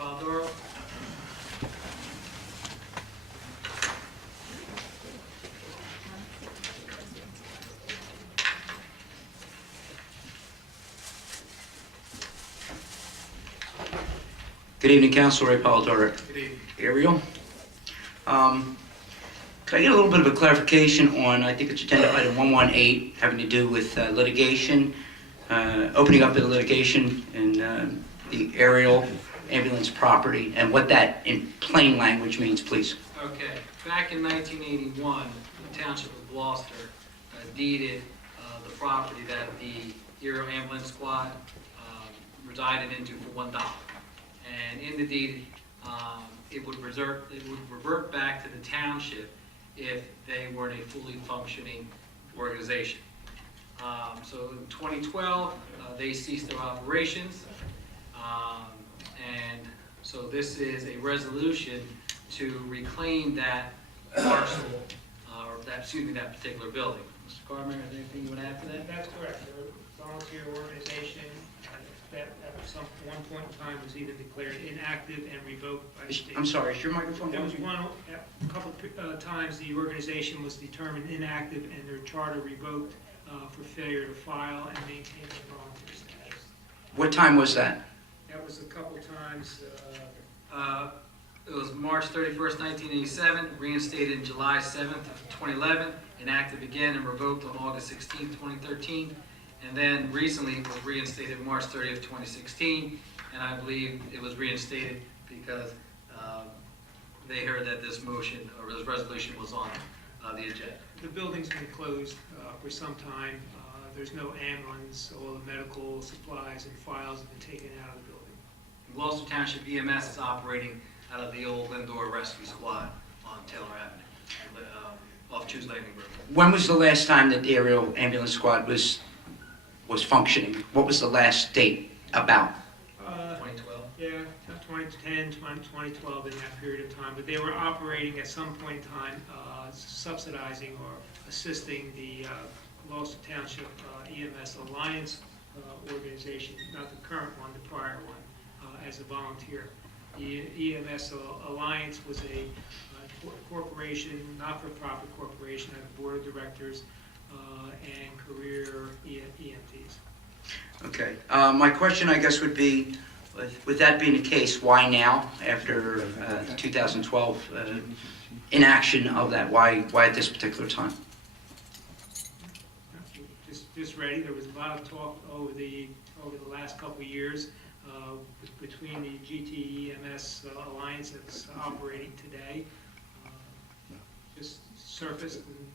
Baldoro. Good evening, Council. Ray Polidoro. Good evening. Ariel. Could I get a little bit of a clarification on, I think it's agenda item 118, having to do with litigation, opening up the litigation in the aerial ambulance property, and what that in plain language means, please? Okay. Back in 1981, the Township of Gloucester deeded the property that the aerial ambulance squad resided into for $1. And in the deed, it would revert back to the township if they weren't a fully functioning organization. So in 2012, they ceased their operations, and so this is a resolution to reclaim that parcel, or that particular building. Mr. Carmen, is there anything you want to add to that? That's correct. They're a volunteer organization that at some one point in time was even declared inactive and revoked by the state. I'm sorry, is your microphone There was on? a couple times the organization was determined inactive and their charter revoked for failure to file and maintain their volunteer status. What time was that? That was a couple times. It was March 31st, 1987, reinstated in July 7th of 2011, inactive again and revoked on August 16th, 2013, and then recently it was reinstated March 30th, 2016, and I believe it was reinstated because they heard that this motion or this resolution was on the agenda. The building's been closed for some time. There's no ambulance. All the medical supplies and files have been taken out of the building. Gloucester Township EMS is operating out of the old Lindor Rescue Squad on Taylor Avenue, off Choose Landing Road. When was the last time that the aerial ambulance squad was functioning? What was the last date about? 2012. Yeah, 2010, 2012, in that period of time. But they were operating at some point in time, subsidizing or assisting the Gloucester Township EMS Alliance organization, not the current one, the prior one, as a volunteer. The EMS Alliance was a corporation, not-for-profit corporation, had a board of directors and career EMTs. Okay. My question, I guess, would be, with that being the case, why now, after the 2012 inaction of that? Why at this particular time? Just ready. There was a lot of talk over the last couple of years between the GTEMS Alliance that's operating today. Just surfaced and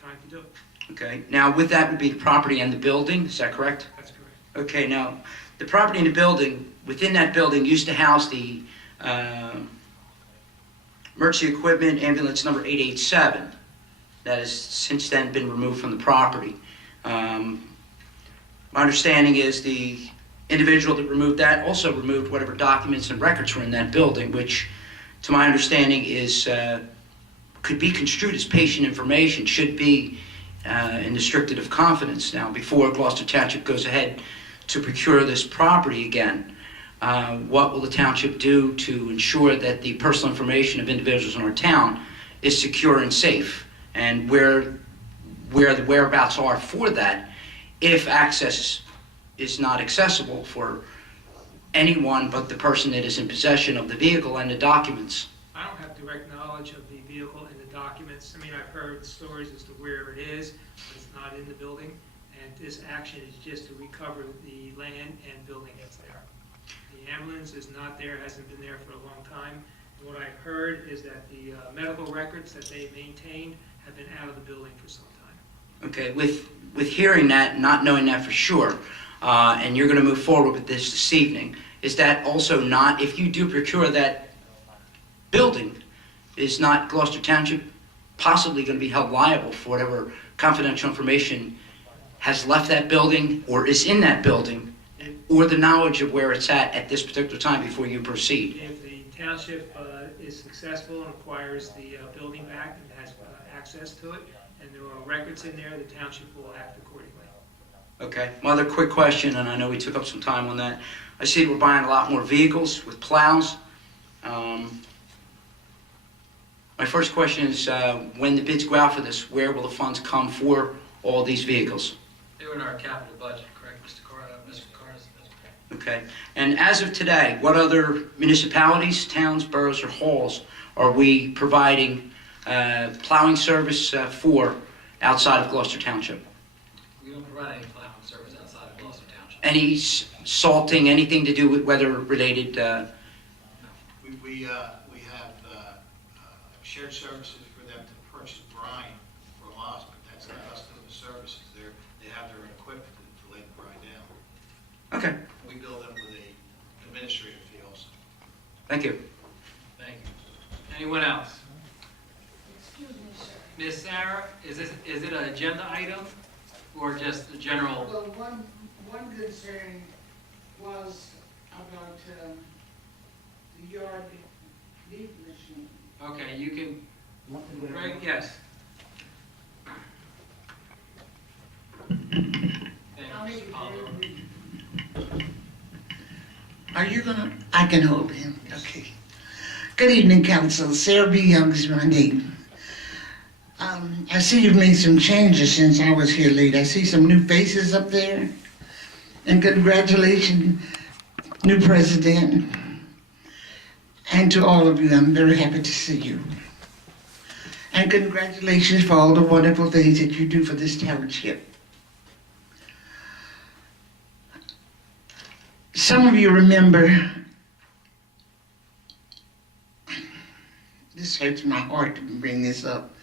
time to do it. Okay. Now, with that would be the property and the building. Is that correct? That's correct. Okay. Now, the property and the building, within that building, used to house the emergency equipment ambulance number 887. That has since then been removed from the property. My understanding is the individual that removed that also removed whatever documents and records were in that building, which, to my understanding, is could be construed as patient information, should be in the strictest of confidence. Now, before Gloucester Township goes ahead to procure this property again, what will the township do to ensure that the personal information of individuals in our town is secure and safe, and where the whereabouts are for that, if access is not accessible for anyone but the person that is in possession of the vehicle and the documents? I don't have direct knowledge of the vehicle and the documents. I mean, I've heard stories as to where it is, but it's not in the building. And this action is just to recover the land and building that's there. The ambulance is not there, hasn't been there for a long time. And what I've heard is that the medical records that they maintained have been out of the building for some time. Okay, with hearing that, not knowing that for sure, and you're going to move forward with this evening, is that also not, if you do procure that building, is not Gloucester Township possibly going to be held liable for whatever confidential information has left that building or is in that building, or the knowledge of where it's at this particular time before you proceed? If the township is successful and acquires the building back and has access to it, and there are records in there, the township will act accordingly. Okay. My other quick question, and I know we took up some time on that. I see we're buying a lot more vehicles with plows. My first question is, when the bids go out for this, where will the funds come for all these vehicles? They were in our capital budget, correct, Mr. Cars? Okay. And as of today, what other municipalities, towns, boroughs, or halls are we providing plowing service for outside of Gloucester Township? We don't provide any plowing service outside of Gloucester Township. Any salting, anything to do with weather-related? We have shared services for them to purchase brine from us, but that's not us doing the services. They have their own equipment to lay the brine down. Okay. We bill them with a administrative fee also. Thank you. Thank you. Anyone else? Excuse me, sir. Ms. Sarah, is it an agenda item or just a general? Well, one concern was about the yard leaf machine. Okay, you can, Greg, yes. Thank I'll you, make Mr. it Palmer. very brief. Are you gonna, I can hold him, okay. Good evening, council. Sarah B. Young is my name. I see you've made some changes since I was here late. I see some new faces up there. And congratulations, new president. And to all of you, I'm very happy to see you. And congratulations for all the wonderful things that you do for this township. Some of you remember, this hurts my heart to bring this up,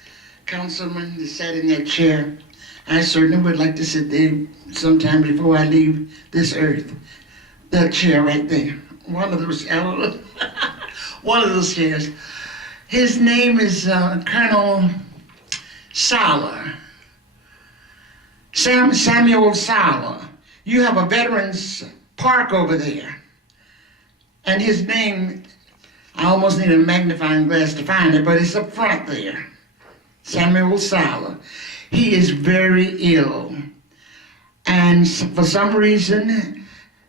councilman that sat in that chair. I certainly would like to sit there sometime before I leave this earth. That chair right there, one of those chairs. His name is Colonel Sala, Samuel Sala. You have a veterans park over there. And his name, I almost need a magnifying glass to find it, but it's up front there. Samuel Sala. He is very ill. And for some reason,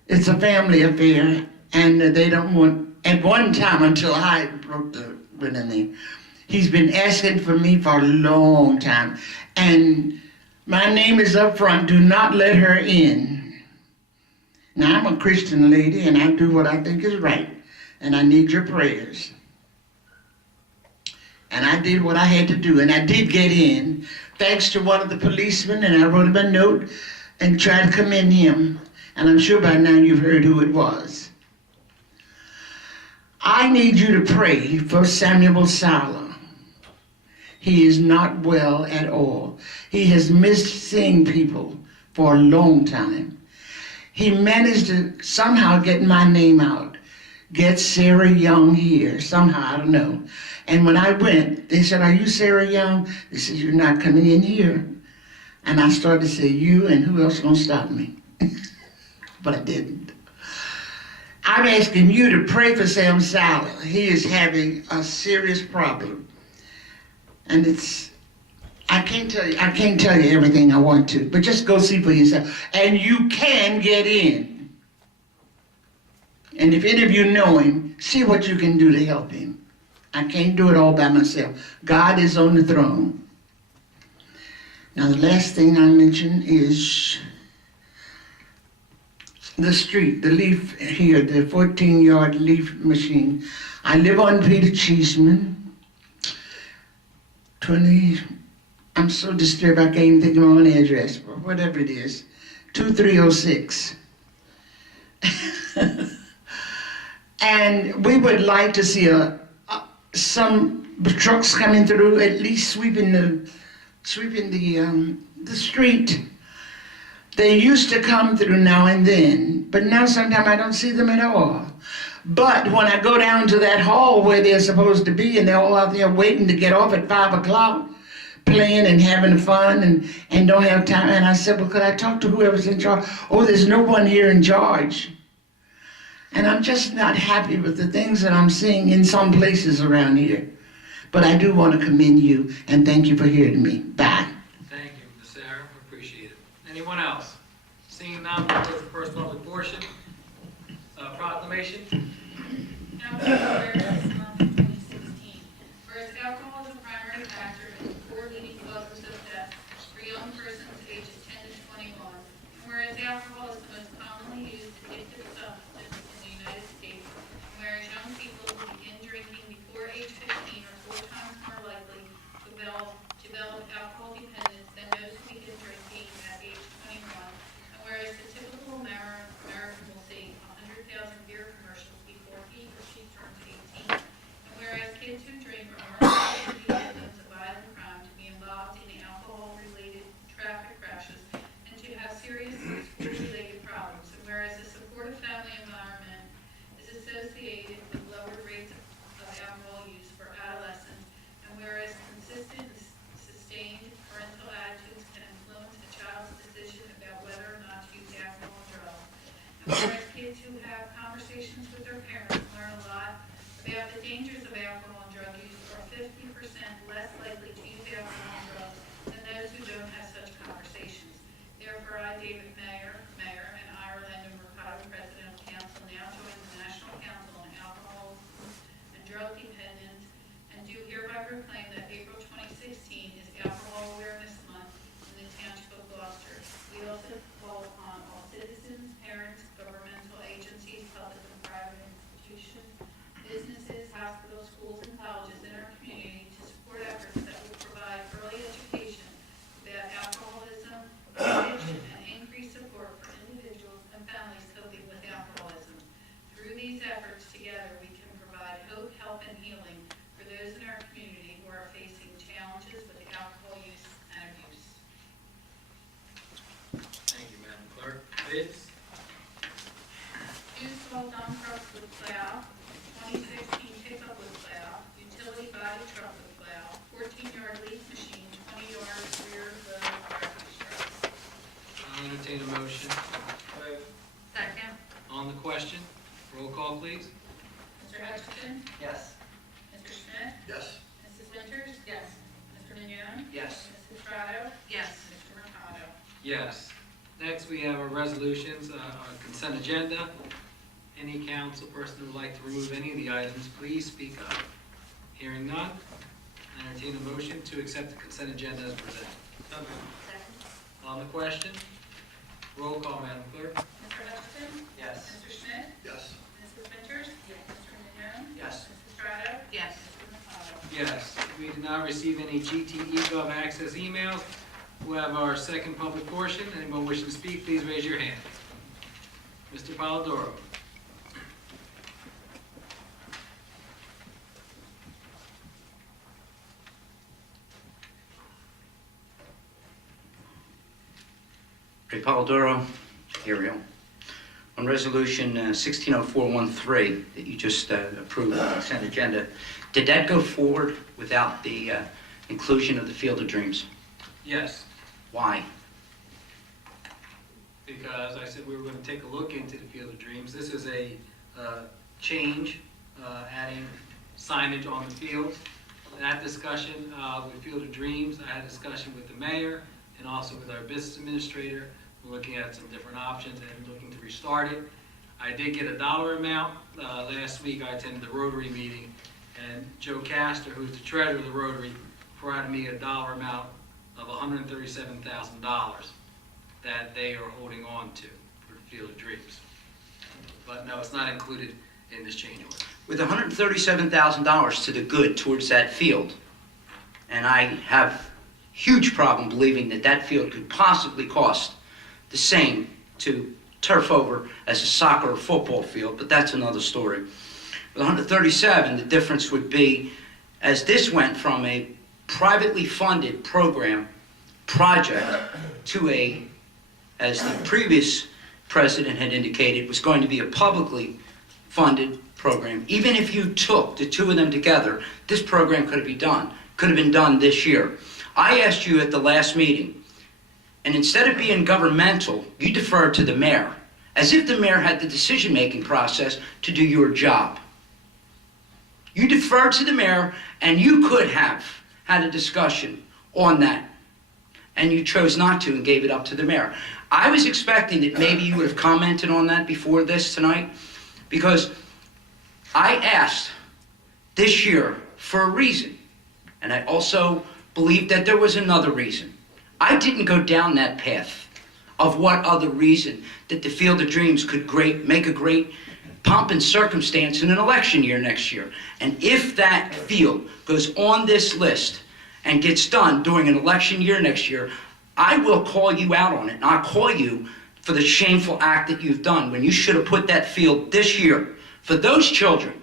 it's a family affair, and they don't want, at one time until I broke the winning name, he's been asking for me for a long time. And my name is up front, do not let her in. Now, I'm a Christian lady, and I do what I think is right, and I need your prayers. And I did what I had to do, and I did get in, thanks to one of the policemen, and I wrote him a note and tried to commend him, and I'm sure by now you've heard who it was. I need you to pray for Samuel Sala. He is not well at all. He has missed seeing people for a long time. He managed to somehow get my name out, get Sarah Young here, somehow, I don't know. And when I went, they said, are you Sarah Young? They said, you're not coming in here. And I started to say, you, and who else gonna stop me? But I didn't. I'm asking you to pray for Sam Sala. He is having a serious problem. And I can't tell you everything I want to, but just go see for yourself. And you can get in. And if any of you know him, see what you can do to help him. I can't do it all by myself. God is on the throne. Now the last thing I mention is the street, the leaf here, the 14-yard leaf machine. I live on Peter Cheeseman, 20, I'm so disturbed I can't even think of my own address, but whatever it is, 2306. And we would like to see some trucks coming through, at least sweeping the street. They used to come through now and then, but now sometimes I don't see them at all. But when I go down to that hall where they're supposed to be, and they're all out there waiting to get off at 5 o'clock, playing and having fun and don't have time, and I said, well, could I talk to whoever's in charge? Oh, there's no one here in charge. And I'm just not happy with the things that I'm seeing in some places around here. But I do want to commend you and thank you for hearing me. Bye. Thank you, Ms. Sarah, appreciate it. Anyone else? Seeing none, we'll go to the first public portion. Proclamation. Council Rivera, conversations with their parents learn a lot about the dangers of alcohol and drug use are 50% less likely to use alcohol and drugs than those who don't have such conversations. Therefore, I, David Mayer, and Ireland and Mercado President of Council, now join the National Council on Alcohol and Drug Dependence, and do hereby proclaim that April 2016 is Alcohol Awareness Month in the Township of Gloucester. We also call upon all citizens, parents, governmental agencies, public and private institutions, businesses, hospitals, schools, and colleges in our community to support efforts that will provide early education about alcoholism, addiction, and increase support for individuals and families coping with alcoholism. Through these efforts together, we can provide hope, help, and healing for those in our community who are facing challenges with alcohol use and abuse. Thank you, Madam Clerk. Bids? Two small dump trucks with plow, 2016 pickup with plow, utility body truck with plow, 14-yard leaf machine, 20-yard rear load refuse truck. I'll entertain a motion. Second. On the question, roll call, please. Mr. Hutchinson? Yes. Mr. Smith? Yes. Mrs. Winters? Yes. Mr. Mignon? Yes. Mrs. Strato? Yes. Mr. Mercado? Yes. Next, we have our resolutions, our consent agenda. Any council person who would like to remove any of the items, please speak up. Hearing none, I entertain a motion to accept the consent agenda as presented. Second. On the question, roll call, Madam Clerk. Mr. Hutchinson? Yes. Mr. Smith? Yes. Mrs. Winters? Yes. Mr. Mignon? Yes. Mrs. Strato? Yes. Mr. Mercado? Yes. We did not receive any GTE Gov access emails. We'll have our second public portion. Anyone wishing to speak, please raise your hand. Mr. Polidoro. Ray Polidoro, Ariel. On resolution 160413 that you just approved on the consent agenda, did that go forward without the inclusion of the Field of Dreams? Yes, Why? because I said we were going to take a look into the Field of Dreams. This is a change, adding signage on the field. That discussion with Field of Dreams, I had a discussion with the mayor and also with our business administrator. We're looking at some different options and looking to restart it. I did get a dollar amount. Last week I attended the Rotary meeting, and Joe Castor, who's the treasurer of the Rotary, provided me a dollar amount of $137,000 that they are holding on to for the Field of Dreams. But no, it's not included in this change order. With $137,000 to the good towards that field, and I have huge problem believing that that field could possibly cost the same to turf over as a soccer or football field, but that's another story. With 137, the difference would be, as this went from a privately funded program, project, to a, as the previous president had indicated, was going to be a publicly funded program. Even if you took the two of them together, this program could have been done this year. I asked you at the last meeting, and instead of being governmental, you deferred to the mayor, as if the mayor had the decision-making process to do your job. You deferred to the mayor, and you could have had a discussion on that, and you chose not to and gave it up to the mayor. I was expecting that maybe you would have commented on that before this tonight, because I asked this year for a reason, and I also believed that there was another reason. I didn't go down that path of what other reason that the Field of Dreams could make a great pomp and circumstance in an election year next year. And if that field goes on this list and gets done during an election year next year, I will call you out on it, and I'll call you for the shameful act that you've done when you should have put that field this year for those children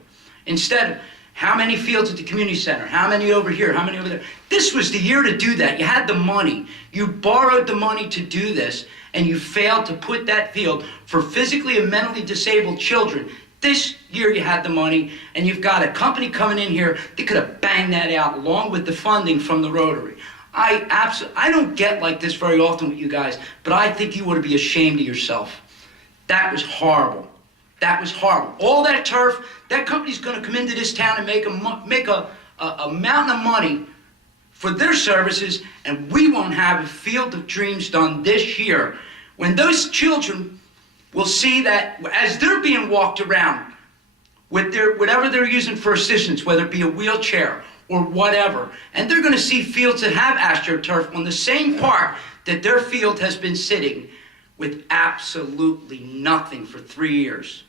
instead of how many fields at the community center, how many over here, how many over there. This was the year to do that. You had the money. You borrowed the money to do this, and you failed to put that field for physically and mentally disabled children. This year you had the money, and you've got a company coming in here that could have banged that out along with the funding from the Rotary. I don't get like this very often with you guys, but I think you ought to be ashamed of yourself. That was horrible. That was horrible. All that turf, that company's gonna come into this town and make a mountain of money for their services, and we won't have a Field of Dreams done this year. When those children will see that as they're being walked around with whatever they're using for assistance, whether it be a wheelchair or whatever, and they're gonna see fields that have AstroTurf on the same park that their field has been sitting with absolutely nothing for 3 years.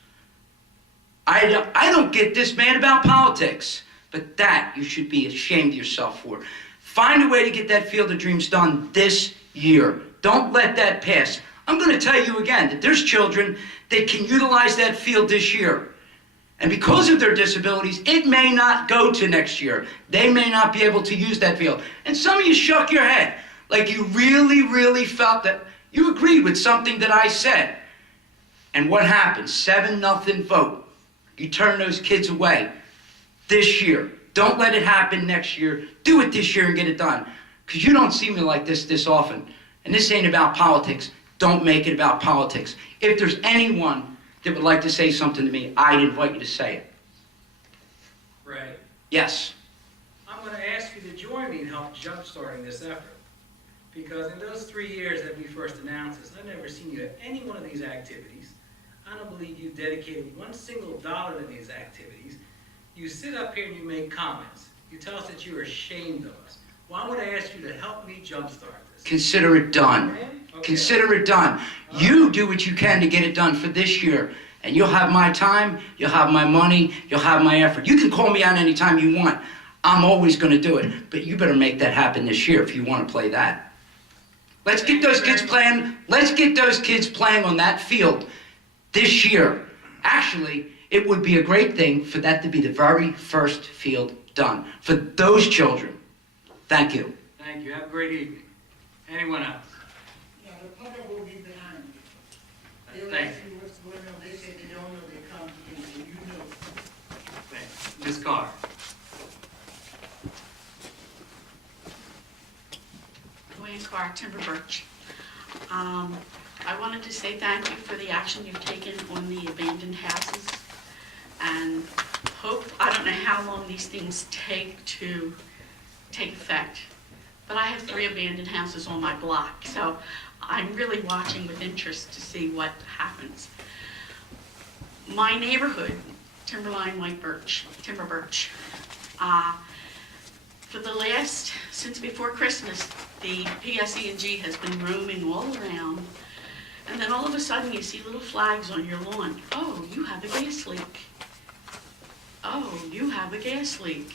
I don't get this man about politics, but that you should be ashamed of yourself for. Find a way to get that Field of Dreams done this year. Don't let that pass. I'm going to tell you again that there's children that can utilize that field this year. And because of their disabilities, it may not go to next year. They may not be able to use that field. And some of you shook your head like you really, really felt that you agreed with something that I said. And what happened? 7-0 vote. You turn those kids away this year. Don't let it happen next year. Do it this year and get it done. Because you don't see me like this often. And this ain't about politics. Don't make it about politics. If there's anyone that would like to say something to me, I'd invite you to say it. Ray, Yes. I'm going to ask you to join me in help jumpstarting this effort. Because in those 3 years that we first announced this, I've never seen you at any one of these activities. I don't believe you dedicated one single dollar to these activities. You sit up here and you make comments. You tell us that you are ashamed of us. Well, I'm going to ask you to help me jumpstart this. Consider it done. Okay. Consider it done. You do what you can to get it done for this year. And you'll have my time, you'll have my money, you'll have my effort. You can call me out anytime you want. I'm always going to do it. But you better make that happen this year if you want to play that. Let's get those kids playing. Let's get those kids playing on that field this year. Actually, it would be a great thing for that to be the very first field done for those children. Thank you. Thank you. Have a great evening. Anyone else? Yeah, the public will be behind you. They'll Thank ask you what's going on, they say they don't know, they come to you, so you know. Thanks. Ms. Carr. Joanne Carr, Timber Birch. I wanted to say thank you for the action you've taken on the abandoned houses, and I don't know how long these things take to take effect, but I have 3 abandoned houses on my block, so I'm really watching with interest to see what happens. My neighborhood, Timberline White Birch, Timber Birch, since before Christmas, the PSE&G has been roaming all around, and then all of a sudden you see little flags on your lawn. Oh, you have a gas leak. Oh, you have a gas leak.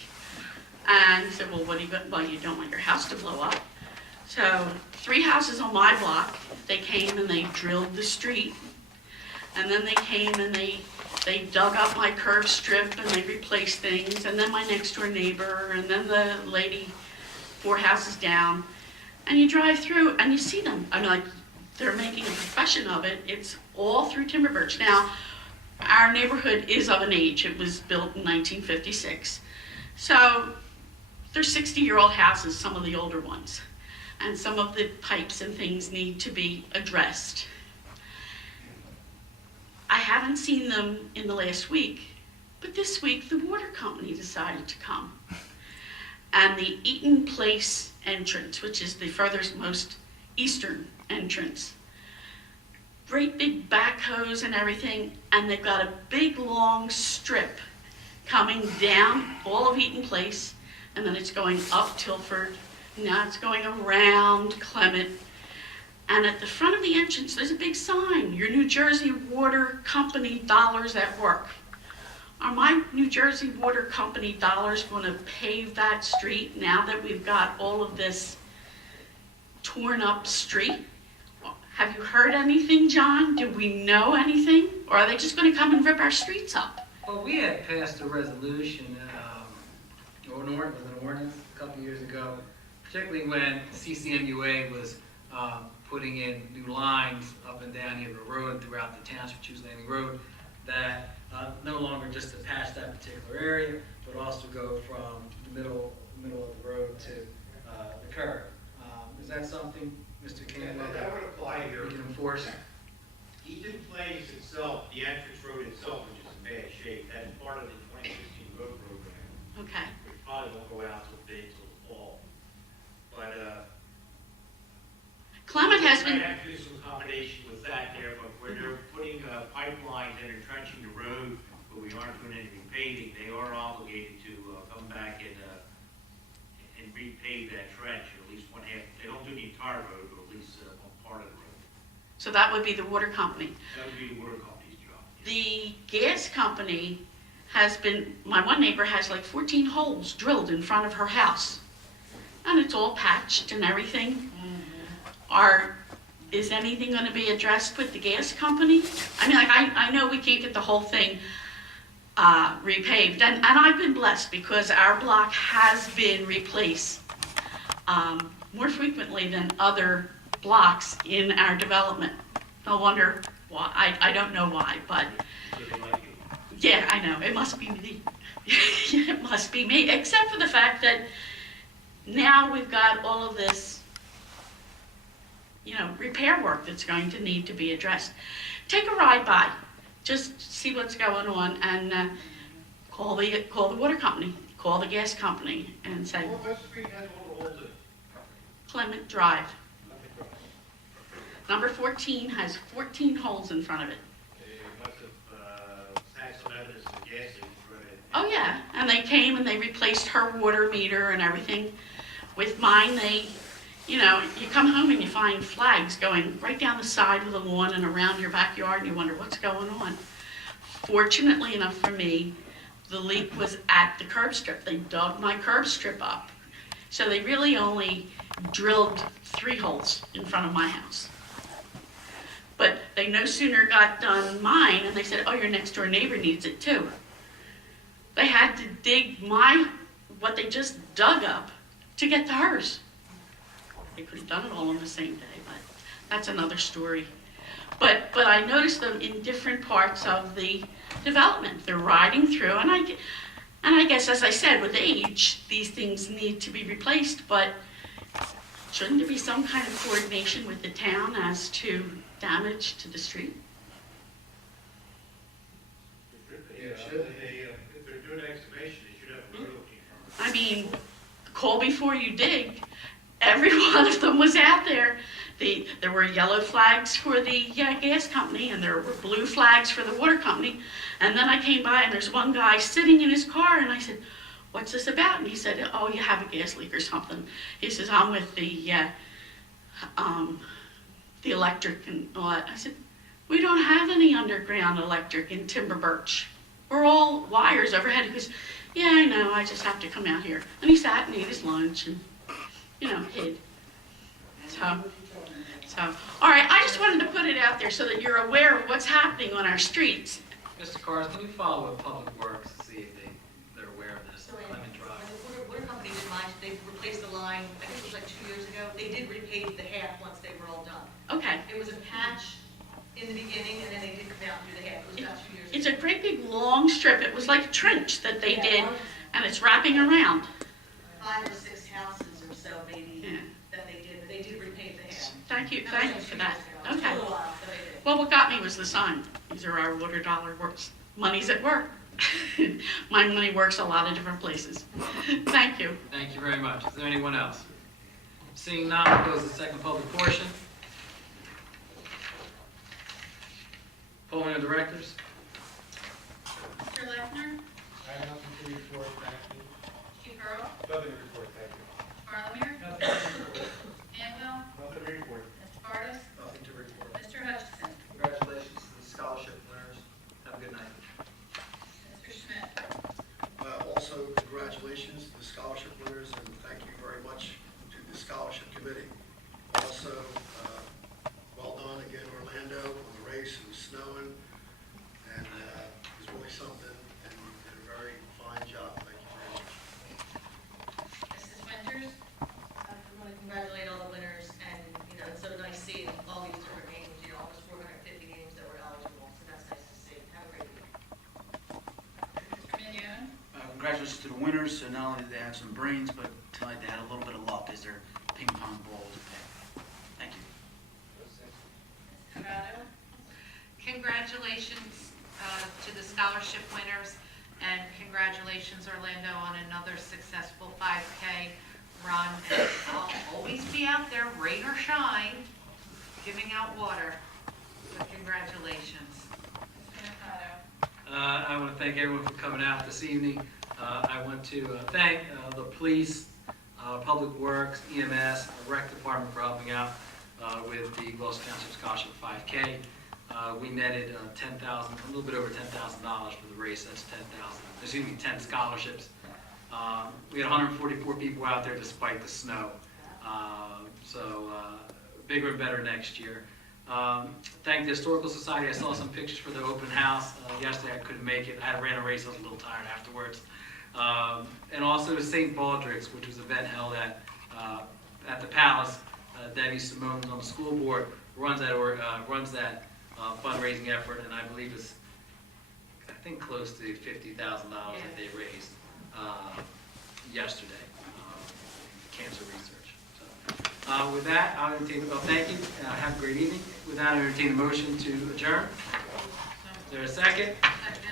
And I said, well, what do you got? Well, you don't want your house to blow up. So 3 houses on my block, they came and they drilled the street. And then they came and they dug up my curb strip and they replaced things. And then my next door neighbor, and then the lady 4 houses down. And you drive through and you see them. I mean, like, they're making a profession of it. It's all through Timber Birch. Now, our neighborhood is of an age. It was built in 1956. So they're 60-year-old houses, some of the older ones. And some of the pipes and things need to be addressed. I haven't seen them in the last week, but this week the water company decided to come. And the Eaton Place entrance, which is the furthest most eastern entrance, great big backhoes and everything, and they've got a big long strip coming down all of Eaton Place, and then it's going up Tilford, now it's going around Clement, and at the front of the entrance there's a big sign, your New Jersey Water Company dollars at work. Are my New Jersey Water Company dollars going to pave that street now that we've got all of this torn up street? Have you heard anything, John? Do we know anything? Or are they just going to come and rip our streets up? Well, we had passed a resolution, or an ordinance a couple years ago, particularly when CCMUA was putting in new lines up and down here the road throughout the township, Choose Landing Road, that no longer just to patch that particular area, but also go from the middle of the road to the curb. Is that something, Mr. Campbell, That would apply here. we can enforce? Eaton Place itself, the entrance road itself, which is in bad shape, that's part of the 2016 road program, Okay. which probably won't go out till bid till the fall. But, Clement has been, I have to do some accommodation with that there, but where they're putting pipelines and entrenching the road, but we aren't doing any repaving, they are obligated to come back and repave that trench, at least one half. They don't do the entire road, but at least one part of the road. so that would be the water company. That would be the water company's job. The gas company has been, my one neighbor has like 14 holes drilled in front of her house. And it's all patched and everything. Is anything gonna be addressed with the gas company? I mean, like, I know we can't get the whole thing repaved, and I've been blessed because our block has been replaced more frequently than other blocks in our development. No wonder why, I don't know why, but So they like it. yeah, I know, it must be me. It must be me, except for the fact that now we've got all of this, repair work that's going to need to be addressed. Take a ride by, just see what's going on, and call the water company, call the gas company, and say, What street has all the holes in it? Clement Drive. Number 14 has 14 holes in front of it. They must have had some evidence of gas leaks for it. Oh yeah, and they came and they replaced her water meter and everything. With mine, you come home and you find flags going right down the side of the lawn and around your backyard, and you wonder what's going on. Fortunately enough for me, the leak was at the curb strip. They dug my curb strip up. So they really only drilled 3 holes in front of my house. But they no sooner got done mine, and they said, oh, your next door neighbor needs it too. They had to dig what they just dug up to get to hers. They could have done it all on the same day, but that's another story. But I noticed them in different parts of the development. They're riding through, and I guess, as I said, with age, these things need to be replaced, but shouldn't there be some kind of coordination with the town as to damage to the street? If they're doing an excavation, they should have a road opening from it. I mean, call before you dig. Every one of them was out there. There were yellow flags for the gas company, and there were blue flags for the water company. And then I came by, and there's one guy sitting in his car, and I said, what's this about? And he said, oh, you have a gas leak or something. He says, I'm with the electric and all that. I said, we don't have any underground electric in Timber Birch. We're all wires overhead. He goes, yeah, I know, I just have to come out here. And he sat and ate his lunch and, hid. So, all right, I just wanted to put it out there so that you're aware of what's happening on our streets. Mr. Cars, can you follow up Public Works to see if they're aware of this, So when Clement Drive? the water company did mine, they replaced the line, I think it was like 2 years ago. They did repave the half once they were all done. Okay. It was a patch in the beginning, and then they did come out and do the half. It was about 2 years ago. It's a great big long strip. It was like a trench that they did, and it's wrapping around. 5 or 6 houses or so maybe Yeah. that they did, but they did repave the half. Thank you was for like that. 2 years ago. It was Okay. a little while, but they did. Well, what got me was the sign. These are our water dollar works. Money's at work. My money works a lot of different places. Thank you. Thank you very much. Is there anyone else? Seeing none, we'll close the second public portion. Polling of directors. Mr. Lefner, I have nothing to report, thank you. Chief Earl, Nothing to report, thank you. Barlamere, Nothing to report. Anwell, Nothing to report. Mr. Bardas, Nothing to report. Mr. Hutchison, Congratulations to the scholarship winners. Have a good night. Mr. Schmidt. Also, congratulations to the scholarship winners, and thank you very much to the scholarship committee. Also, well done again, Orlando, on the race. It was snowing, and it was really something, and you did a very fine job. Thank you very much. Mrs. Winters, I want to congratulate all the winners, and, it's so nice seeing all these different names, almost 450 names that were eligible, so that's nice to see. Have a great week. Mr. Mignone, Congratulations to the winners. So not only did they have some brains, but tonight they had a little bit of luck as their ping pong ball was picked. Thank you. Mrs. Corrado, congratulations to the scholarship winners, and congratulations, Orlando, on another successful 5K run. And I'll always be out there, rain or shine, giving out water. So congratulations. I want to thank everyone for coming out this evening. I want to thank the police, Public Works, EMS, Rec Department for helping out with the Gloucester Township Scholarship 5K. We netted $10,000, a little bit over $10,000 for the race. That's 10 scholarships. We had 144 people out there despite the snow. So bigger and better next year. Thank the Historical Society. I saw some pictures for the open house. Yesterday I couldn't make it. I ran a race. I was a little tired afterwards. And also St. Baldrick's, which was an event held at the Palace. Debbie Simone was on the school board, runs that fundraising effort, and I believe it's, I think, close to $50,000 that they raised yesterday. Cancer research. So, with that, I'll entertain. Well, thank you. Have a great evening. With that, I entertain a motion to adjourn. Is there a second?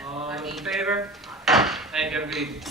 All in favor? Thank you. Have a good evening.